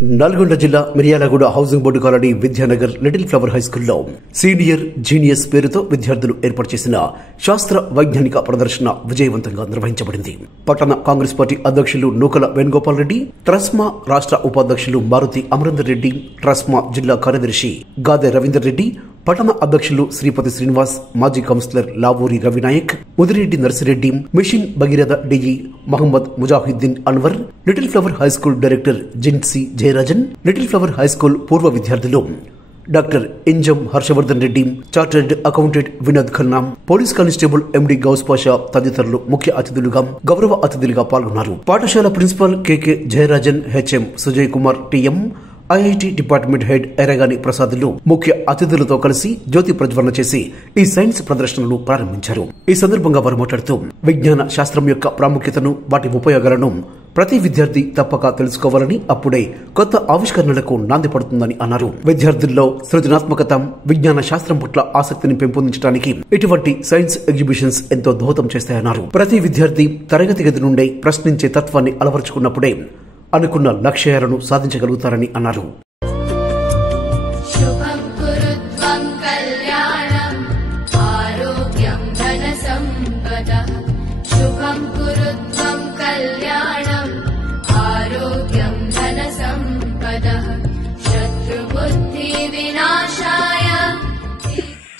నల్గొండ జిల్లా Miryalaguda housing board colony Vidyanagar little flower హైస్కూల్లో senior genius పేరుతో విద్యార్థులు ఏర్పాటు చేసిన శాస్త్ర వైజ్ఞానిక ప్రదర్శన విజయవంతంగా నిర్వహించబడింది. పట్టణ కాంగ్రెస్ పార్టీ అధ్యక్షులు నూకల వేణుగోపాల్ రెడ్డి, ట్రస్మా రాష్ట్ర ఉపాధ్యక్షులు మారుతి అమరేందర్ రెడ్డి, ట్రస్మా జిల్లా కార్యదర్శి గాదె రవీందర్ రెడ్డి, పట్టణ అధ్యక్షులు శ్రీపతి శ్రీనివాస్, మాజీ councillor Lavuri Ravinayak, Mudireddy Narsireddy, mission Bhagiratha DG Mohammed Mujahiddin Anwar, little flower high school director Jincy Jayarajan, little flower high school పూర్వ విద్యార్థులు doctor Injam Harshavardhan Reddy, chartered accountant Vinod Khanna, police constable MD Ghouse Pasha తదితరులు ముఖ్య అతిథులుగా గౌరవ అతిథులుగా పాల్గొన్నారు. పాఠశాల principal KK Jayarajan, HM Sujay Kumar TM, IIT department head Eragani Prasadulu ముఖ్య అతిథులతో కలిసి జ్యోతి ప్రజ్వలన చేసి ఈ సైన్స్ ప్రదర్శనను ప్రారంభించారు. ఈ సందర్భంగా వారు మాట్లాడుతూ విజ్ఞాన శాస్త్రం యొక్క ప్రాముఖ్యతను, వాటి ఉపయోగాలను ప్రతి విద్యార్థి తప్పక తెలుసుకోవాలని, అప్పుడే కొత్త ఆవిష్కరణలకు నాంది పడుతుందని అన్నారు. విద్యార్థుల్లో సృజనాత్మకత, విజ్ఞాన శాస్త్రం పట్ల ఆసక్తిని పెంపొందించడానికి ఇటువంటి సైన్స్ ఎగ్జిబిషన్స్ ఎంతో దోహదం చేస్తాయన్నారు. ప్రతి విద్యార్థి తరగతి గది నుండే ప్రశ్నించే తత్వాన్ని అలవర్చుకున్నప్పుడే అనుకున్న లక్ష్యాలను సాధించగలుగుతారని అన్నారు.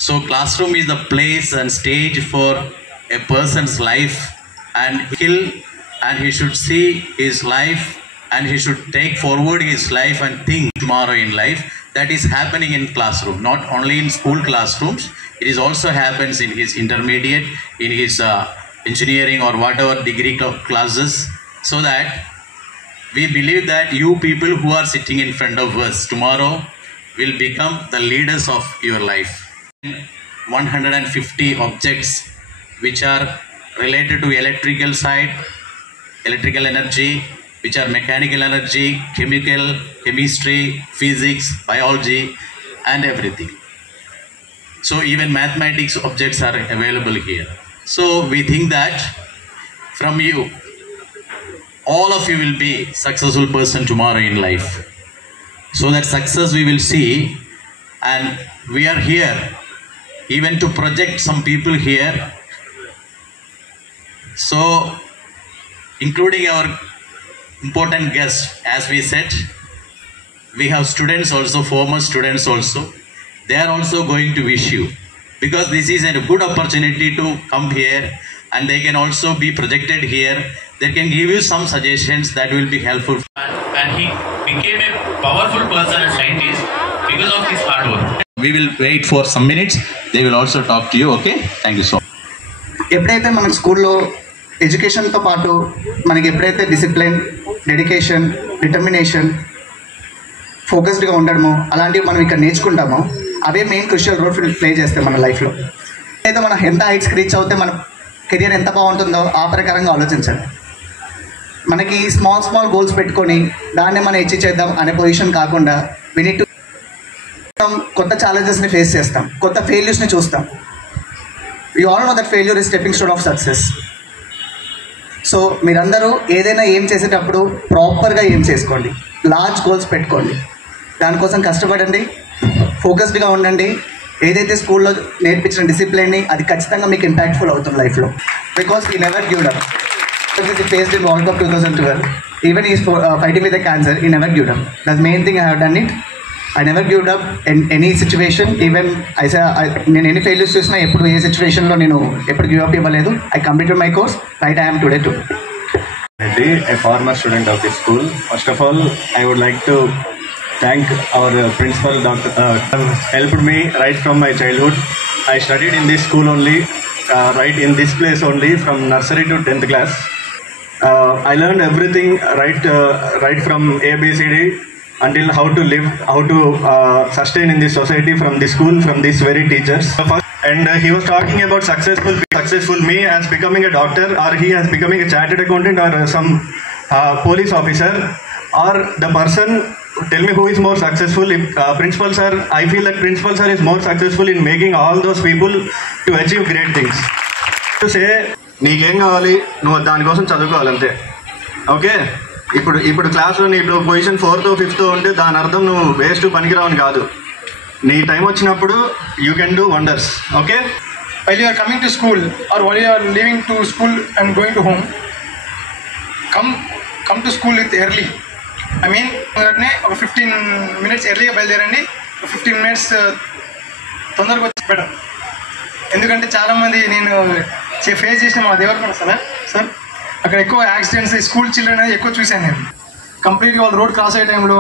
So classroom is the place and stage for a person's life, and he should see his life, and he should take forward his life and think tomorrow in life. That is happening in classroom, not only in school classrooms. It is also happens in his intermediate, in his engineering or whatever degree classes, so that we believe that you people who are sitting in front of us tomorrow will become the leaders of your life. 150 objects which are related to electrical side, electrical energy, which are mechanical energy, chemical, chemistry, physics, biology, and everything. So even mathematics objects are available here. So we think that from you, all of you will be successful person tomorrow in life. So that success we will see, and we are here even to project some people here. So including our important guests, as we said, we have students also, former students also. They are also going to wish you, because this is a good opportunity to come here, and they can also be projected here. They can give you some suggestions that will be helpful. And he became a powerful person, a scientist, because of his hard work. We will wait for some minutes. They will also talk to you. Okay? Thank you so much. ఎప్పుడైతే మన స్కూల్లో ఎడ్యుకేషన్తో పాటు మనకి ఎప్పుడైతే discipline, dedication, determination, ఫోకస్డ్గా ఉండడమో అలాంటివి మనం ఇక్కడ నేర్చుకుంటామో అవే మెయిన్ క్రూషియల్ రోల్ ప్లే చేస్తాయి మన లైఫ్లో. అయితే మనం ఎంత హైట్స్కి రీచ్ అవుతే మన కెరియర్ ఎంత బాగుంటుందో ఆ ప్రకారంగా ఆలోచించండి. మనకి స్మాల్ గోల్స్ పెట్టుకొని దాన్ని మనం అచీవ్ చేద్దాం అనే పొజిషన్ కాకుండా వి నీడ్ టు కొత్త ఛాలెంజెస్ని ఫేస్ చేస్తాం, కొత్త ఫెయిల్యూర్స్ని చూస్తాం. You all know that failure is stepping stone of success. So మీరందరూ ఏదైనా ఏం చేసేటప్పుడు ప్రాపర్గా ఏం చేసుకోండి, లార్జ్ గోల్స్ పెట్టుకోండి, దానికోసం కష్టపడండి, ఫోకస్డ్గా ఉండండి. ఏదైతే స్కూల్లో నేర్పించిన డిసిప్లిన్ని అది ఖచ్చితంగా మీకు ఇంపాక్ట్ఫుల్ అవుతుంది లైఫ్లో. Because he never gived up. He faced in World Cup 2012. Even he is fighting with the cancer, he never gave up. That's the main thing I have done it. I never gave up in any situation. Even నేను ఎన్ని failures చూసినా ఎప్పుడు ఏ సిచ్యువేషన్లో నేను ఎప్పుడు give up ఇవ్వలేదు. I completed my course. Right, I am today too. A former student of this school. First of all, I would like to thank our principal, Dr. helped me right from my childhood. I studied in this school only, right in this place only, from nursery to 10th class. I learned everything right from ABCD until how to live, how to sustain in this society from this school, from these very teachers. And he was talking about successful me as becoming a doctor, or he as becoming a chartered accountant, or some police officer, or the person. Tell me who is more successful. If principal sir, I feel that principal sir is more successful in making all those people to achieve great things. To say, నీకేం కావాలి, నువ్వు దానికోసం చదువుకోవాలంతే. Okay, ఇప్పుడు క్లాస్లో ఇప్పుడు position 4th 5th ఉంటే దాని అర్థం నువ్వు వేస్ట్ పనికిరావని కాదు. నీ టైం వచ్చినప్పుడు you can do wonders. Okay, while you are coming to school or while you are leaving to school and going to home, come to school with early. I mean ఒక 15 minutes ఎర్లీగా బయలుదేరండి. 15 minutes తొందరగా వచ్చి better. ఎందుకంటే చాలామంది నేను face చేసిన మా దేవరకొండ సార్ అక్కడ ఎక్కువ యాక్సిడెంట్స్ స్కూల్ చిల్డ్రన్ అనేది ఎక్కువ చూశాను నేను. కంప్లీట్గా వాళ్ళు రోడ్ క్రాస్ అయ్యే టైంలో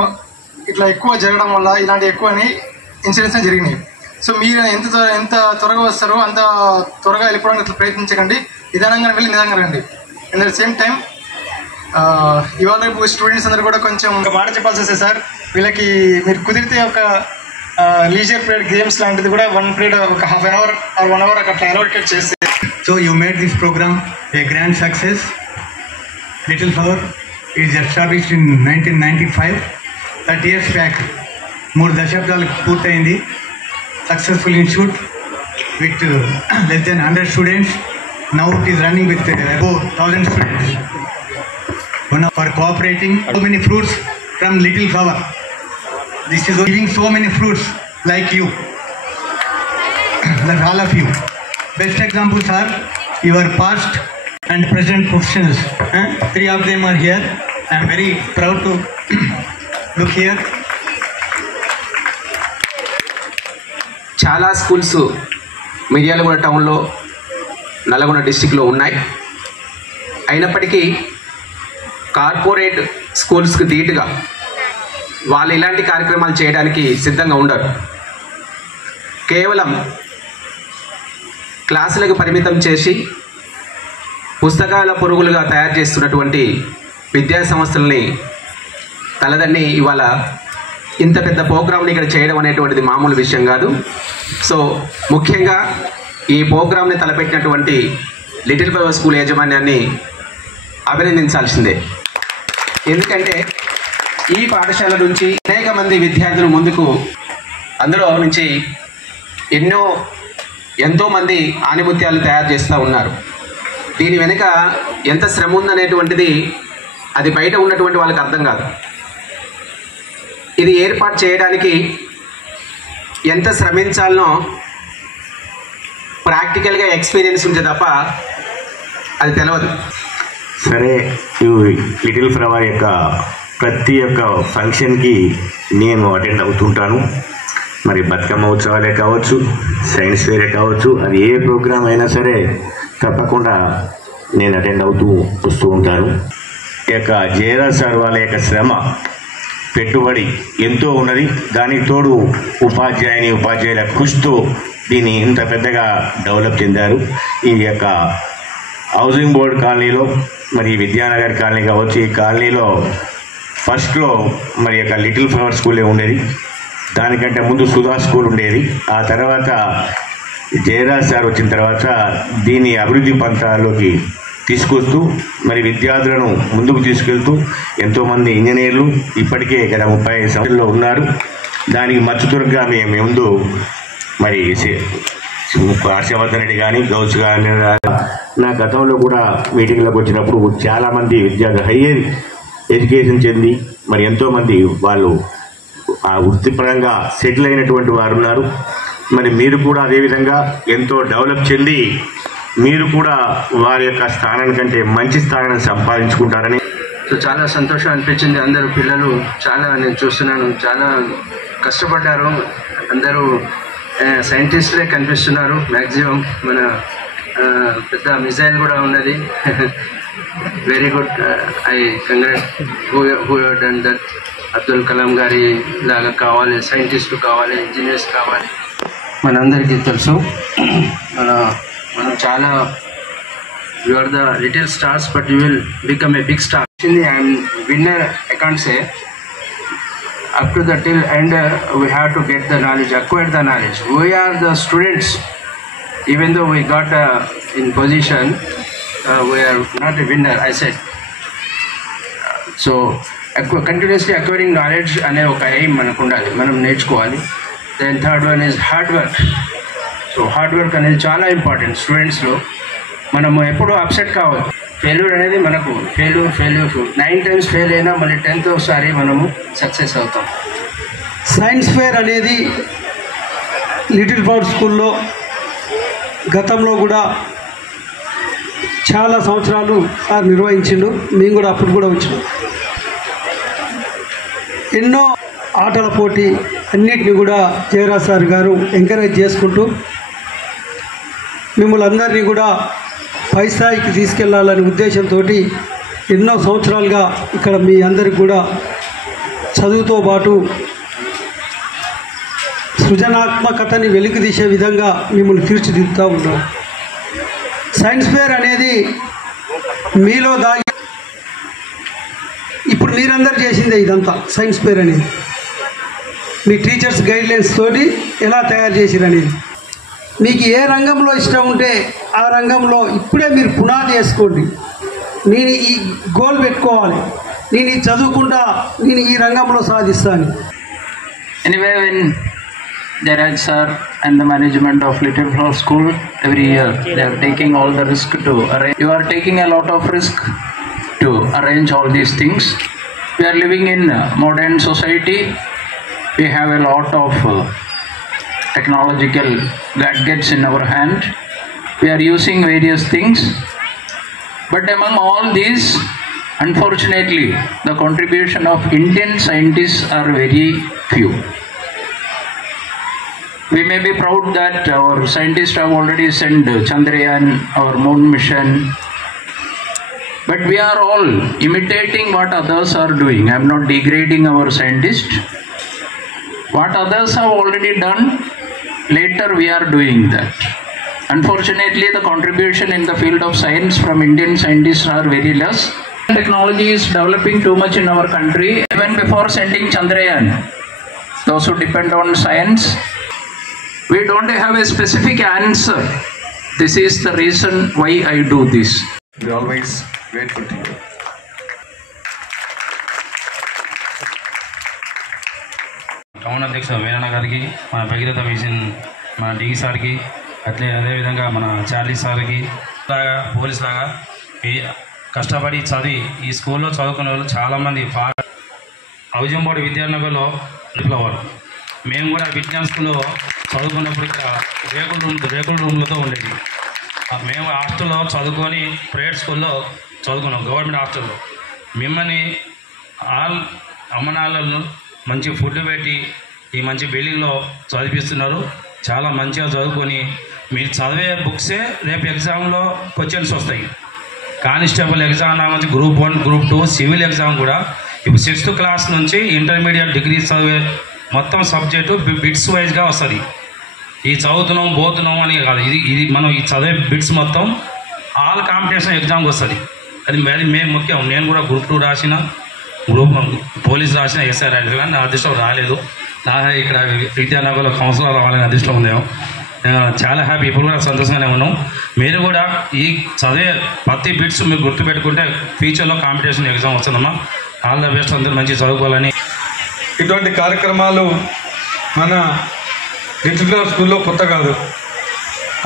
ఇట్లా ఎక్కువ జరగడం వల్ల ఇలాంటి ఎక్కువ ఇన్సిడెంట్స్ జరిగినాయి. సో మీరు ఎంత త్వరగా వస్తారో అంత త్వరగా వెళ్ళిపోవడానికి ఇట్లా ప్రయత్నించకండి. నిదానంగా వెళ్ళి నిదానంగా రండి. And at the same time ఇవాళ రేపు స్టూడెంట్స్ అందరూ కూడా కొంచెం ఒక మాట చెప్పాల్సి వస్తుంది సార్. వీళ్ళకి మీరు కుదిరితే ఒక లీజర్ పీరియడ్ గేమ్స్ లాంటిది కూడా 1 పీరియడ్ ఒక ½ an hour or 1 hour అట్లా అలొకేట్ చేస్తే. So you made this program a grand success. Little Flower is established in 1995. 30 years back. 3 దశాబ్దాలు పూర్తయింది. Successful institute with less than 100 students. Now it is running with above 1000 students. One for cooperating. So many fruits from Little Flower. This is giving so many fruits like you. Like all of you. Best examples are your past and present professionals. 3 of them are here. I am very proud to look here. చాలా schools Miryalaguda టౌన్లో నల్గొండ డిస్టిక్లో ఉన్నాయి. అయినప్పటికీ corporate స్కూల్స్కి ధీటుగా వాళ్ళు ఇలాంటి కార్యక్రమాలు చేయడానికి సిద్ధంగా ఉండరు. కేవలం క్లాసులకు పరిమితం చేసి పుస్తకాల పురుగులుగా తయారు చేస్తున్నటువంటి విద్యా సంస్థల్ని తలదన్ని ఇవాళ ఇంత పెద్ద ప్రోగ్రామ్ని ఇక్కడ చేయడం అనేటువంటిది మామూలు విషయం కాదు. సో ముఖ్యంగా ఈ ప్రోగ్రామ్ని తలపెట్టినటువంటి లిటిల్ ఫ్లవర్ స్కూల్ యాజమాన్యాన్ని అభినందించాల్సిందే. ఎందుకంటే ఈ పాఠశాల నుంచి అనేక మంది విద్యార్థులు ముందుకు అందులో నుంచి ఎంతోమంది ఆణిముత్యాలు తయారు చేస్తూ ఉన్నారు. దీని వెనుక ఎంత శ్రమ ఉందనేటువంటిది అది బయట ఉన్నటువంటి వాళ్ళకి అర్థం కాదు. ఇది ఏర్పాటు చేయడానికి ఎంత శ్రమించాలనో ప్రాక్టికల్గా ఎక్స్పీరియన్స్ ఉంటే తప్ప అది తెలియదు. సరే, లిటిల్ ఫ్లవర్ యొక్క ప్రతి ఒక్క ఫంక్షన్కి నేను అటెండ్ అవుతుంటాను. మరి బతుకమ్మ ఉత్సవాలే కావచ్చు, సైన్స్ ఫేరే కావచ్చు, అది ఏ ప్రోగ్రామ్ అయినా సరే తప్పకుండా నేను అటెండ్ అవుతూ వస్తూ ఉంటాను. ఈ యొక్క జయరాజ్ సార్ వాళ్ళ యొక్క శ్రమ పెట్టుబడి ఎంతో ఉన్నది. దానికి తోడు ఉపాధ్యాయుల కృషితో దీన్ని ఇంత పెద్దగా డెవలప్ చెందారు. ఈ యొక్క హౌసింగ్ బోర్డ్ కాలనీలో మరి విద్యానగర్ కాలనీ కావచ్చు, ఈ కాలనీలో ఫస్ట్లో మరి యొక్క లిటిల్ ఫ్లవర్ స్కూలే ఉండేది. దానికంటే ముందు సుధా స్కూల్ ఉండేది. ఆ తర్వాత జయరాజ్ సార్ వచ్చిన తర్వాత దీన్ని అభివృద్ధి పంథాల్లోకి తీసుకొస్తూ మరి విద్యార్థులను ముందుకు తీసుకెళ్తూ ఎంతోమంది ఇంజనీర్లు ఇప్పటికే గత 35 సంవత్సరాల్లో ఉన్నారు. దానికి మచ్చుతురుగా మేము ముందు మరి హర్షవర్ధన్ రెడ్డి కానీ గౌస్ కానీ నా గతంలో కూడా మీటింగ్లకు వచ్చినప్పుడు చాలామంది విద్యార్థులు హయ్యర్ ఎడ్యుకేషన్ చెంది మరి ఎంతోమంది వాళ్ళు ఆ వృత్తిపరంగా సెటిల్ అయినటువంటి వారు ఉన్నారు. మరి మీరు కూడా అదేవిధంగా ఎంతో డెవలప్ చెంది మీరు కూడా వారి యొక్క స్థానానికంటే మంచి స్థానాన్ని సంపాదించుకుంటారని. సో చాలా సంతోషం అనిపించింది. అందరూ పిల్లలు చాలా నేను చూస్తున్నాను, చాలా కష్టపడ్డారు. అందరూ సైంటిస్టులే కనిపిస్తున్నారు మ్యాక్సిమం. మన పెద్ద మిజైల్ కూడా ఉన్నది. Very good. I congrats who done that. Abdul Kalam గారి లాగా కావాలి, సైంటిస్టులు కావాలి, ఇంజనీర్స్ కావాలి. మనందరికీ తెలుసు మనం చాలా you are the little stars but you will become a big star. I'm winner I can't say. Up to the till end, we have to get the knowledge, acquire the knowledge. We are the students. Even though we got in position, we are not a winner, I said. So, continuously acquiring knowledge ane oka aim manaku undali, manam నేర్చుకోవాలి. Then third one is hard work. So hard work అనేది చాలా important స్టూడెంట్స్లో. మనము ఎప్పుడూ upset కావద్దు. Failure అనేది మనకు failure 9 times fail అయినా మళ్ళీ 10th ఒకసారి మనము సక్సెస్ అవుతాం. సైన్స్ ఫేర్ అనేది లిటిల్ ఫ్లవర్ స్కూల్లో గతంలో కూడా చాలా సంవత్సరాలు సార్ నిర్వహించిండు. మేము కూడా అప్పుడు కూడా వచ్చినాం. ఎన్నో ఆటల పోటీ అన్నిటిని కూడా జయరాజ్ సార్ గారు ఎంకరేజ్ చేసుకుంటూ మిమ్మల్ని అందరినీ కూడా పై స్థాయికి తీసుకెళ్లాలనే ఉద్దేశంతో ఎన్నో సంవత్సరాలుగా ఇక్కడ మీ అందరికి కూడా చదువుతో పాటు సృజనాత్మకతని వెలికితీసే విధంగా మిమ్మల్ని తీర్చిదిద్దుతూ ఉన్నాం. సైన్స్ ఫేర్ అనేది మీలో దాగి ఇప్పుడు మీరందరూ చేసిందే ఇదంతా. సైన్స్ ఫేర్ అనేది మీ టీచర్స్ గైడ్లైన్స్ తోటి ఎలా తయారు చేసిరనేది. మీకు ఏ రంగంలో ఇష్టం ఉంటే ఆ రంగంలో ఇప్పుడే మీరు పునాది వేసుకోండి. నేను ఈ గోల్ పెట్టుకోవాలి, నేను ఇది చదువుకుంటా, నేను ఈ రంగంలో సాధిస్తాను. Anyway, when Jairaj sir and the management of Little Flower School, every year they are taking all the risk to arrange. You are taking a lot of risk to arrange all these things. We are living in modern society. We have a lot of technological gadgets in our hand. We are using various things. But among all these, unfortunately, the contribution of Indian scientists are very few. We may be proud that our scientists have already sent Chandrayaan, our moon mission, but we are all imitating what others are doing. I am not degrading our scientists. What others have already done, later we are doing that. Unfortunately, the contribution in the field of science from Indian scientists are very less. Technology is developing too much in our country. Even before sending Chandrayaan, those who depend on science, we don't have a specific answer. This is the reason why I do this. We are always grateful to you. Town అధ్యక్ష వీరన్న గారికి, మన Bhagiratha machine మన డిగి సార్కి, అదేవిధంగా మన Charlie సార్కి, లాగా police లాగా ఈ కష్టపడి చదివి ఈ స్కూల్లో చదువుకునే వాళ్ళు చాలామంది. ఔజంబోడి విద్యానగర్లో ఫ్లవర్ మేము కూడా విజ్ఞాన స్కూల్లో చదువుకున్నప్పుడు ఇక్కడ రేకుల రూమ్లతో ఉండేది. మేము హాస్టల్లో చదువుకొని ప్రైవేట్ స్కూల్లో చదువుకున్నాం, గవర్నమెంట్ హాస్టల్లో. మిమ్మల్ని అమ్మనాన్నలను మంచి ఫుడ్ పెట్టి ఈ మంచి బిల్డింగ్లో చదివిస్తున్నారు. చాలా మంచిగా చదువుకొని మీరు చదివే బుక్సే రేపు ఎగ్జామ్లో క్వశ్చన్స్ వస్తాయి. కానిస్టేబుల్ ఎగ్జామ్ నుంచి గ్రూప్ 1, గ్రూప్ 2, సివిల్ ఎగ్జామ్ కూడా ఇప్పుడు 6th క్లాస్ నుంచి ఇంటర్మీడియట్ డిగ్రీ చదివే మొత్తం సబ్జెక్టు బిట్స్ వైజ్గా వస్తుంది. ఈ చదువుతున్నాం పోతున్నాం అని కాదు, ఇది మనం ఈ చదివే బిట్స్ మొత్తం ఆల్ కాంపిటీషన్ ఎగ్జామ్కి వస్తుంది. అది మేము ముఖ్యం. నేను కూడా గ్రూప్ 2 రాసిన, గ్రూప్ పోలీస్ రాసిన, ఎస్ఐ రాసిన, కానీ నా అదృష్టం రాలేదు. నా ఇక్కడ విద్యానగర్లో కౌన్సిలర్ రావాలని అదృష్టం ఉందేమో. చాలా హ్యాపీ, ఇప్పుడు కూడా సంతోషంగానే ఉన్నాం. మీరు కూడా ఈ చదివే ప్రతి బిట్స్ మీరు గుర్తుపెట్టుకుంటే ఫ్యూచర్లో కాంపిటీషన్ ఎగ్జామ్ వస్తుందమ్మా. ఆల్ ద బెస్ట్, అందరూ మంచి చదువుకోవాలని. ఇటువంటి కార్యక్రమాలు మన లిటిల్ ఫ్లవర్ స్కూల్లో కొత్త కాదు,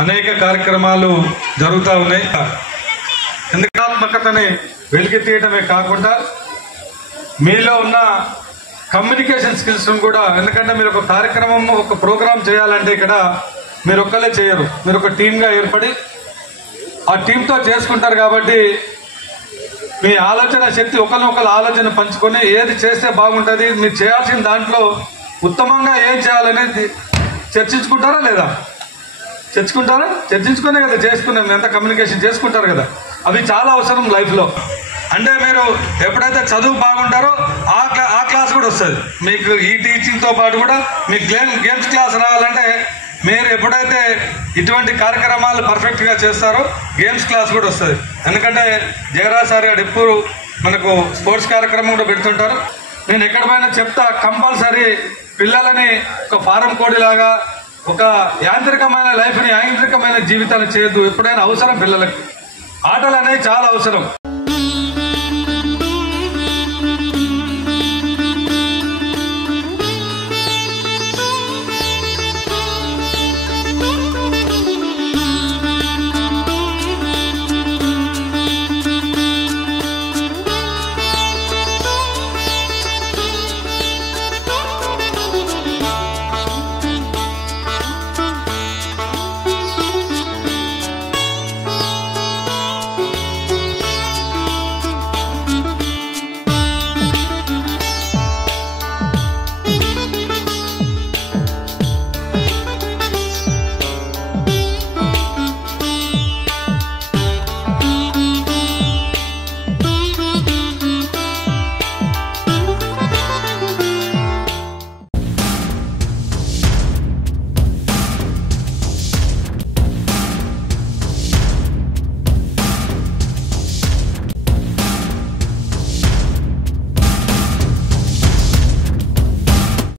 అనేక కార్యక్రమాలు జరుగుతూ ఉన్నాయి. ఎందుకాత్మకతని వెలికెత్తేయడమే కాకుండా మీలో ఉన్న కమ్యూనికేషన్ స్కిల్స్ను కూడా, ఎందుకంటే మీరు ఒక కార్యక్రమం ఒక ప్రోగ్రాం చేయాలంటే ఇక్కడ మీరు ఒక్కళ్ళే చేయరు, మీరు ఒక టీమ్గా ఏర్పడి ఆ టీంతో చేసుకుంటారు. కాబట్టి మీ ఆలోచన శక్తి ఒకరినొకరు ఆలోచన పంచుకొని ఏది చేస్తే బాగుంటుంది, మీరు చేయాల్సిన దాంట్లో ఉత్తమంగా ఏం చేయాలనేది చర్చించుకుంటారా లేదా? చర్చించుకునే కదా చేసుకున్నాం, ఎంత కమ్యూనికేషన్ చేసుకుంటారు కదా. అవి చాలా అవసరం లైఫ్లో. అంటే మీరు ఎప్పుడైతే చదువు బాగుంటారో ఆ క్లాస్ కూడా వస్తుంది మీకు. ఈ టీచింగ్తో పాటు కూడా మీకు గేమ్స్ క్లాస్ రావాలంటే మీరు ఎప్పుడైతే ఇటువంటి కార్యక్రమాలు పర్ఫెక్ట్గా చేస్తారో గేమ్స్ క్లాస్ కూడా వస్తుంది. ఎందుకంటే జయరాజ్ సార్ గారు ఎప్పుడు మనకు స్పోర్ట్స్ కార్యక్రమం కూడా పెడుతుంటారు. నేను ఎక్కడ పోయినా చెప్తా, కంపల్సరీ పిల్లలని ఒక ఫారం కోడిలాగా ఒక యాంత్రికమైన లైఫ్ని, యాంత్రికమైన జీవితాన్ని చేయొద్దు. ఎప్పుడైనా అవసరం పిల్లలకు ఆటలు అనేవి చాలా అవసరం.